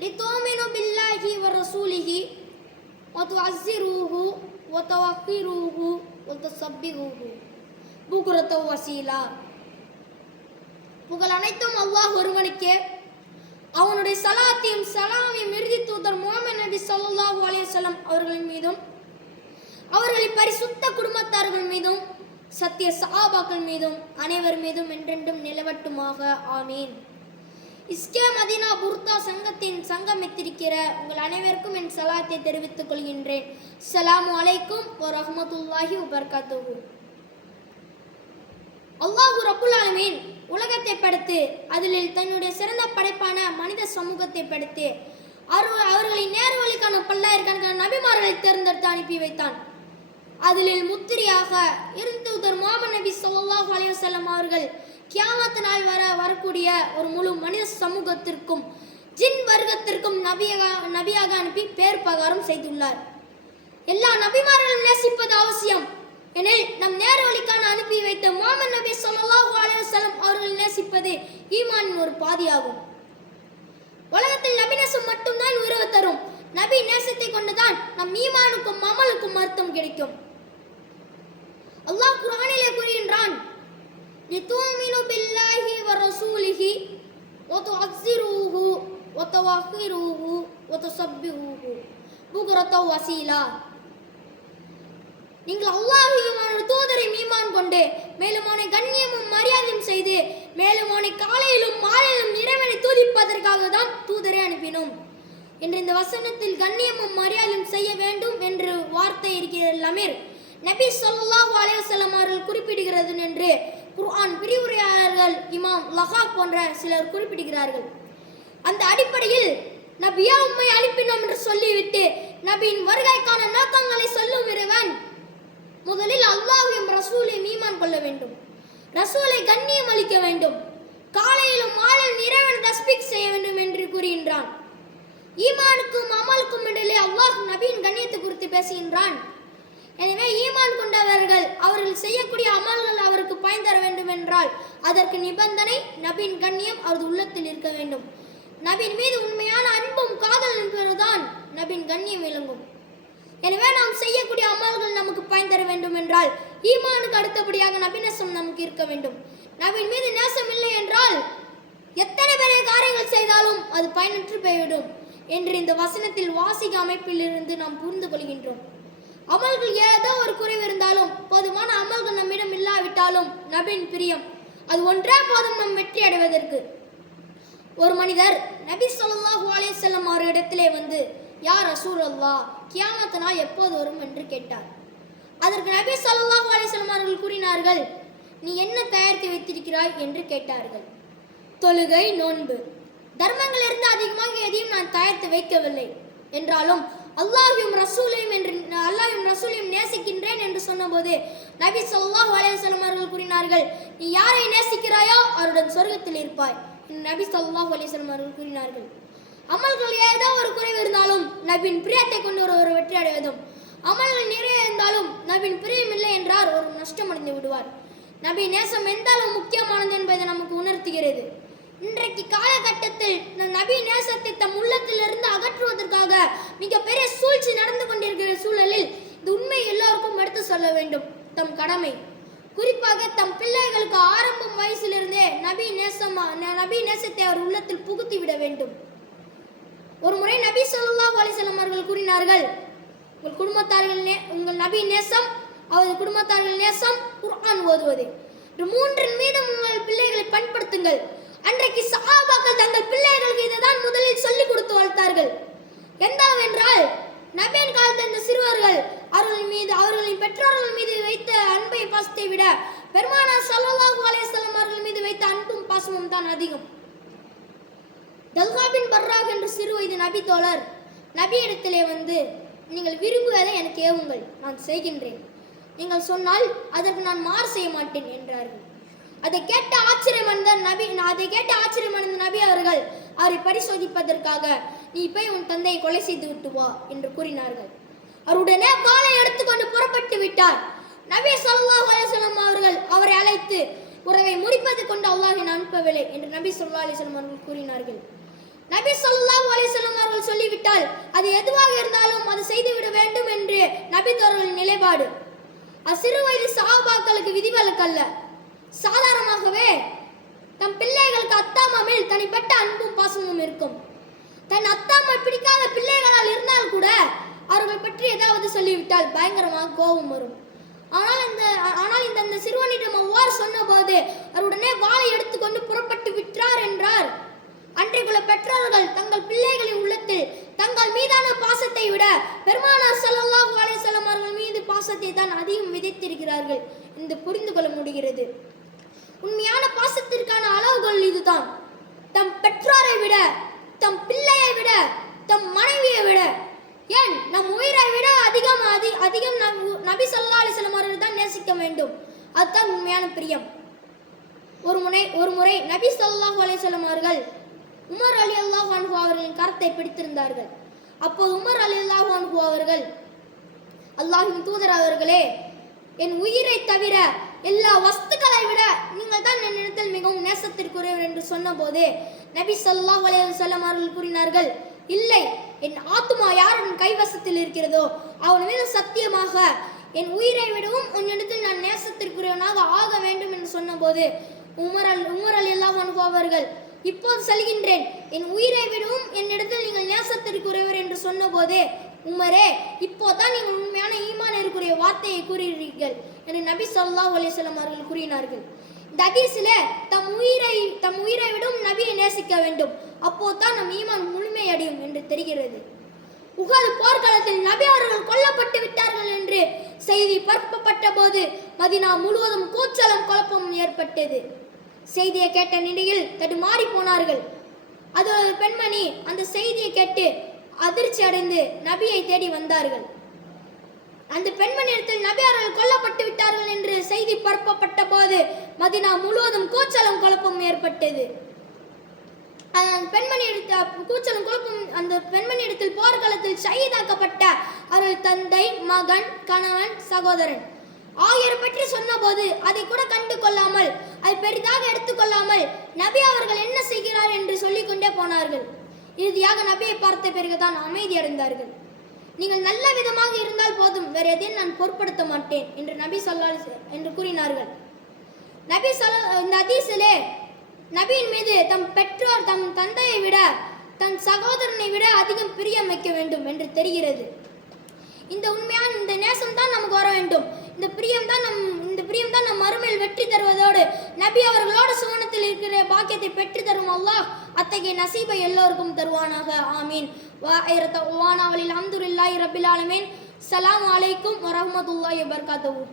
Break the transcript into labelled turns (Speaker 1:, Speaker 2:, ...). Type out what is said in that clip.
Speaker 1: لتؤمنوا بالله ورسوله وتعزروه وتوقروه وتصبروه بكرة وسيلة புகழ் அனைத்தும் அல்லாஹ் ஒருவனுக்கே. அவனுடைய சலாத்தையும் சலாமையும் இறுதி தூதர் முகமது நபி ஸல்லல்லாஹு அலைஹி அவர்கள் மீதும் அவர்களின் பரிசுத்த குடும்பத்தார்கள் மீதும் சத்திய சஹாபாக்கள் மீதும் அனைவர் மீதும் என்றென்றும் நிலவட்டுமாக. ஆமீன். இஸ்கே மதீனா புர்தா சங்கத்தின் சங்கமித்திருக்கிற உங்கள் அனைவருக்கும் என் சலாத்தை தெரிவித்துக் கொள்கின்றேன். அஸ்ஸலாமு அலைக்கும் ஒரு அஹமதுல்லாஹி வபரகாத்துஹு அல்லாஹு ரப்புல் ஆலமீன் உலகத்தை படைத்து அதில் தன்னுடைய சிறந்த படைப்பான மனித சமூகத்தை படைத்து அவர் அவர்களின் நேர்வழிக்கான பல்லாயிரக்கணக்கான நபிமார்களை தேர்ந்தெடுத்து அனுப்பி வைத்தான். அதில் முத்திரையாக இருந்தூதர் முகமது நபி ஸல்லல்லாஹு அலைஹி அவர்கள் கியாமத்து நாள் வர வரக்கூடிய ஒரு முழு மனித சமூகத்திற்கும் ஜின் வர்க்கத்திற்கும் நபியாக நபியாக அனுப்பி பேர் பகாரம் செய்துள்ளார். எல்லா நபிமார்களும் நேசிப்பது அவசியம். எனில் நம் நேர வழிக்கான அனுப்பி வைத்த மாமன் நபி ஸல்லல்லாஹு அலைவசலம் அவர்கள் நேசிப்பது ஈமானின் ஒரு பாதியாகும். உலகத்தில் நபி நேசம் மட்டும்தான் உறவு தரும். நபி நேசத்தை கொண்டுதான் நம் ஈமானுக்கும் அமலுக்கும் அர்த்தம் கிடைக்கும். அல்லாஹ் குரானிலே கூறுகின்றான் லிதுமினு பில்லாஹி வ ரசூலிஹி வ துஅஸ்ஸிரூஹு வ தவக்கிரூஹு நீங்கள் அல்லாஹையும் தூதரை மீமான் கொண்டு மேலும் அவனை கண்ணியமும் மரியாதையும் செய்து மேலும் அவனை காலையிலும் மாலையிலும் இறைவனை தூதிப்பதற்காக தான் தூதரை அனுப்பினோம். என்று இந்த வசனத்தில் கண்ணியமும் மரியாதையும் செய்ய வேண்டும் என்று வார்த்தை இருக்கிறது லமீர். நபி சொல்லாஹு அலைஹி அவர்கள் குறிப்பிடுகிறது என்று குர்ஆன் விரிவுரையாளர்கள் இமாம் லஹா போன்ற சிலர் குறிப்பிடுகிறார்கள். அந்த அடிப்படையில் நபியா உம்மை அனுப்பினோம் என்று சொல்லிவிட்டு நபியின் வருகைக்கான நோக்கங்களை ரசூலை மீமான் கொள்ள வேண்டும். ரசூலை கண்ணியம் அளிக்க வேண்டும். காலையிலும் மாலையிலும் இறைவன் தஸ்பிக் செய்ய வேண்டும் என்று கூறுகின்றான். ஈமானுக்கும் அமலுக்கும் இடையிலே அல்லாஹ் நபியின் கண்ணியத்தை குறித்து பேசுகின்றான். எனவே ஈமான் கொண்டவர்கள் அவர்கள் செய்யக்கூடிய அமல்கள் அவருக்கு பயன் தர வேண்டும் என்றால் அதற்கு நிபந்தனை நபியின் கண்ணியம் அவரது உள்ளத்தில் இருக்க வேண்டும். நபின் மீது உண்மையான அன்பும் காதல் என்பதுதான் நபின் கண்ணியம் விளங்கும். எனவே நாம் செய்யக்கூடிய அமல்கள் நமக்கு பயன் தர வேண்டும் என்றால் ஈமானுக்கு அடுத்தபடியாக நபிநேசம் நமக்கு இருக்க வேண்டும். நபின் மீது நேசம் இல்லை என்றால் எத்தனை பெரிய காரியங்கள் செய்தாலும் அது பயனற்று போய்விடும் என்று இந்த வசனத்தில் வாசிக அமைப்பில் இருந்து நாம் புரிந்து கொள்கின்றோம். அமல்கள் ஏதோ ஒரு குறைவு இருந்தாலும் போதுமான அமல்கள் நம்மிடம் இல்லாவிட்டாலும் நபின் பிரியம். அது ஒன்றே போதும் நம் வெற்றி அடைவதற்கு. ஒரு மனிதர் நபி சொல்லாஹு அலே செல்லம் அவர் இடத்திலே வந்து யார் அசூர் அல்லா கியாமத்து எப்போது வரும்? என்று கேட்டார். அதற்கு நபி ஸல்லல்லாஹு அலைஹி அவர்கள் கூறினார்கள் நீ என்ன தயாரித்து வைத்திருக்கிறாய்? என்று கேட்டார்கள். தொழுகை நோன்பு. தர்மங்களிலிருந்து அதிகமாக எதையும் நான் தயாரித்து வைக்கவில்லை. என்றாலும் அல்லாஹ்வையும் ரசூலையும் என்று அல்லாஹ்வையும் ரசூலையும் நேசிக்கின்றேன் என்று சொன்னபோது நபி சொல்லாஹ் அலைஹி அவர்கள் கூறினார்கள் நீ யாரை நேசிக்கிறாயோ அவருடன் சொர்க்கத்தில் இருப்பாய். என்று நபி சொல்லாஹ் அலைஹி அவர்கள் கூறினார்கள். அமல்கள் ஏதோ ஒரு குறைவு இருந்தாலும் நபின் பிரியத்தை கொண்டு ஒரு ஒரு வெற்றி அடைவதும் அமல்கள் நிறைய இருந்தாலும் நபின் பிரியம் இல்லை என்றார் ஒரு நஷ்டம் அடைந்து விடுவார். நபி நேசம் எந்த அளவு முக்கியமானது என்பதை நமக்கு உணர்த்துகிறது. இன்றைக்கு காலகட்டத்தில் நபி நேசத்தை தம் உள்ளத்திலிருந்து அகற்றுவதற்காக மிகப்பெரிய சூழ்ச்சி நடந்து கொண்டிருக்கிற சூழலில் இந்த உண்மை எல்லோருக்கும் எடுத்து சொல்ல வேண்டும். தம் கடமை. குறிப்பாக தம் பிள்ளைகளுக்கு ஆரம்பம் வயசிலிருந்தே நபி நேசமா நபி நேசத்தை அவர் உள்ளத்தில் புகுத்தி விட வேண்டும். ஒரு முறை நபி சொல்லா அலிசல்லாம் அவர்கள் கூறினார்கள் உங்கள் குடும்பத்தார்கள் நே உங்கள் நபி நேசம் அவரது குடும்பத்தார்கள் நேசம் குர்ஆன் ஓதுவது. இந்த மூன்றின் மீதும் உங்கள் பிள்ளைகளை பயன்படுத்துங்கள். அன்றைக்கு சஹாபாக்கள் தங்கள் பிள்ளைகளுக்கு இதை தான் முதலில் சொல்லிக் கொடுத்து வளர்த்தார்கள் எந்தாவென்றால் நபியின் காலத்தில் இந்த சிறுவர்கள் அவர்கள் மீது அவர்களின் பெற்றோர்கள் மீது வைத்த அன்பை பாசத்தை விட பெருமானார் சல்லாஹூ அலைஹி அவர்கள் மீது வைத்த அன்பும் பாசமும் தான் அதிகம். தல்காபின் பர்ராக் என்ற சிறு வயது நபி தோழர் நபியிடத்திலே வந்து நீங்கள் விரும்புவதை எனக்கு ஏவுங்கள் நான் செய்கின்றேன். நீங்கள் சொன்னால் அதற்கு நான் மாறு செய்ய மாட்டேன் என்றார்கள். அதை கேட்ட ஆச்சரியமடைந்த நபி அதை கேட்ட ஆச்சரியமடைந்த நபி அவர்கள் அவரை பரிசோதிப்பதற்காக நீ போய் உன் தந்தையை கொலை செய்து விட்டு வா என்று கூறினார்கள். அவருடனே காலை எடுத்துக்கொண்டு புறப்பட்டு விட்டார். நபி சொல்லாஹ் அலைஹி அவர்கள் அவரை அழைத்து உறவை முறிப்பது கொண்டு அல்லாஹ் அனுப்பவில்லை என்று நபி சொல்லா அலைஹி அவர்கள் கூறினார்கள். நபி ஸல்லல்லாஹு அலைஹி அவர்கள் சொல்லிவிட்டால் அது எதுவாக இருந்தாலும் அது செய்துவிட வேண்டும் என்று நபி தோழர்களின் நிலைப்பாடு. அது சிறு வயது சஹாபாக்களுக்கு விதிவிலக்கு அல்ல சாதாரணமாகவே தம் பிள்ளைகளுக்கு அத்தாமாமில் தனிப்பட்ட அன்பும் பாசமும் இருக்கும். தன் அத்தாமை பிடிக்காத பிள்ளைகளால் இருந்தால் கூட அவர்கள் பற்றி ஏதாவது சொல்லிவிட்டால் பயங்கரமாக கோபம் வரும். ஆனால் இந்த ஆனால் இந்த அந்த சிறுவனிடம் அவ்வாறு சொன்னபோது அவர் உடனே வாளை எடுத்துக்கொண்டு புறப்பட்டு விட்டார் என்றார். அன்றைக்குள்ள பெற்றோர்கள் தங்கள் பிள்ளைகளின் உள்ளத்தில் தங்கள் மீதான பாசத்தை விட பெருமானார் ஸல்லல்லாஹு அலைசல்லம் அவர்கள் மீது பாசத்தை தான் அதிகம் விதைத்திருக்கிறார்கள் என்று புரிந்து கொள்ள முடிகிறது. உண்மையான பாசத்திற்கான அளவுகள் இதுதான். தம் பெற்றோரை விட தம் பிள்ளையை விட தம் மனைவியை விட. ஏன்? நம் உயிரை விட அதிகம் அதி அதிகம் நம் நபி சொல்லா அலைஹி அவர்கள் தான் நேசிக்க வேண்டும். அதுதான் உண்மையான பிரியம். ஒரு முறை ஒரு முறை நபி ஸல்லல்லாஹு அலைஹி அவர்கள் உமர் அலி அல்லாஹ் அன்ஹு அவர்களின் கரத்தை பிடித்திருந்தார்கள். அப்போது உமர் அலி அல்லாஹ் அன்ஹு அவர்கள் அல்லாஹின் தூதர் அவர்களே என் உயிரை தவிர எல்லா வஸ்துக்களை விட நீங்கள் தான் என்னிடத்தில் மிகவும் நேசத்திற்குரியவர் என்று சொன்னபோது நபி ஸல்லல்லாஹு அலைஹி அவர்கள் கூறினார்கள் இல்லை என் ஆத்துமா யாருடன் கைவசத்தில் இருக்கிறதோ அவன் மீது சத்தியமாக என் உயிரை விடவும் உன்னிடத்தில் நான் நேசத்திற்குரியவனாக ஆக வேண்டும் என்று சொன்னபோது உமர் அல் உமர் அலி அல்லாஹ் அவர்கள் இப்போது சொல்கின்றேன் என் உயிரை விடவும் என்னிடத்தில் நீங்கள் நேசத்திற்குரியவர் என்று சொன்னபோதே உமரே இப்போதான் நீங்கள் உண்மையான ஈமானிற்குரிய வார்த்தையை கூறுகிறீர்கள் என்று நபி சொல்லா அலிசல்லாம் அவர்கள் கூறினார்கள். இந்த தம் உயிரை தம் உயிரை விடவும் நபியை நேசிக்க வேண்டும். அப்போதான் நம் ஈமான் முழுமையடையும் என்று தெரிகிறது. உகது போர்க்களத்தில் நபி அவர்கள் கொல்லப்பட்டு விட்டார்கள் என்று செய்தி பரப்பப்பட்ட போது மதினா முழுவதும் கூச்சலும் குழப்பமும் ஏற்பட்டது. செய்தியை கேட்ட நிலையில் தடுமாறி போனார்கள். அது ஒரு பெண்மணி அந்த செய்தியை கேட்டு அதிர்ச்சி அடைந்து நபியை தேடி வந்தார்கள். அந்த பெண்மணியிடத்தில் நபி அவர்கள் கொல்லப்பட்டு விட்டார்கள் என்று செய்தி பரப்பப்பட்ட போது மதினா முழுவதும் கூச்சலும் குழப்பம் ஏற்பட்டது. அந்த பெண்மணி எடுத்த கூச்சலும் குழப்பம் அந்த பெண்மணி இடத்தில் போர்க்களத்தில் ஷஹீதாக்கப்பட்ட அவர்கள் தந்தை மகன் கணவன் சகோதரன். ஆயர் பற்றி சொன்னபோது அதை கூட கண்டு கொள்ளாமல் அதை பெரிதாக எடுத்துக்கொள்ளாமல் நபி அவர்கள் என்ன செய்கிறார் என்று சொல்லிக் கொண்டே போனார்கள். இறுதியாக நபியை பார்த்த பிறகுதான் அமைதி அடைந்தார்கள். நீங்கள் நல்ல விதமாக இருந்தால் போதும் வேறு எதையும் நான் பொருட்படுத்த மாட்டேன் என்று நபி சொல்லால் என்று கூறினார்கள். நபி சொல்ல இந்த அதீசிலே நபியின் மீது தம் பெற்றோர் தம் தந்தையை விட தன் சகோதரனை விட அதிகம் பிரியம் வைக்க வேண்டும் என்று தெரிகிறது. இந்த உண்மையான இந்த நேசம்தான் நமக்கு வர வேண்டும். இந்த பிரியம் தான் நம் இந்த பிரியம் தான் நம் மறுமையில் வெற்றி தருவதோடு நபி அவர்களோட சுவனத்தில் இருக்கிற பாக்கியத்தை பெற்று தரும் அல்லாஹ் அத்தகைய நசீபை எல்லோருக்கும் தருவானாக. ஆமீன். வா ஐரத்த ஒவானாவலில் அஹமதுல்லாஹி ரபில் ஆலமீன். ஸலாமு அலைக்கும் வரஹ்மத்துல்லாஹி வபரகாத்துஹு.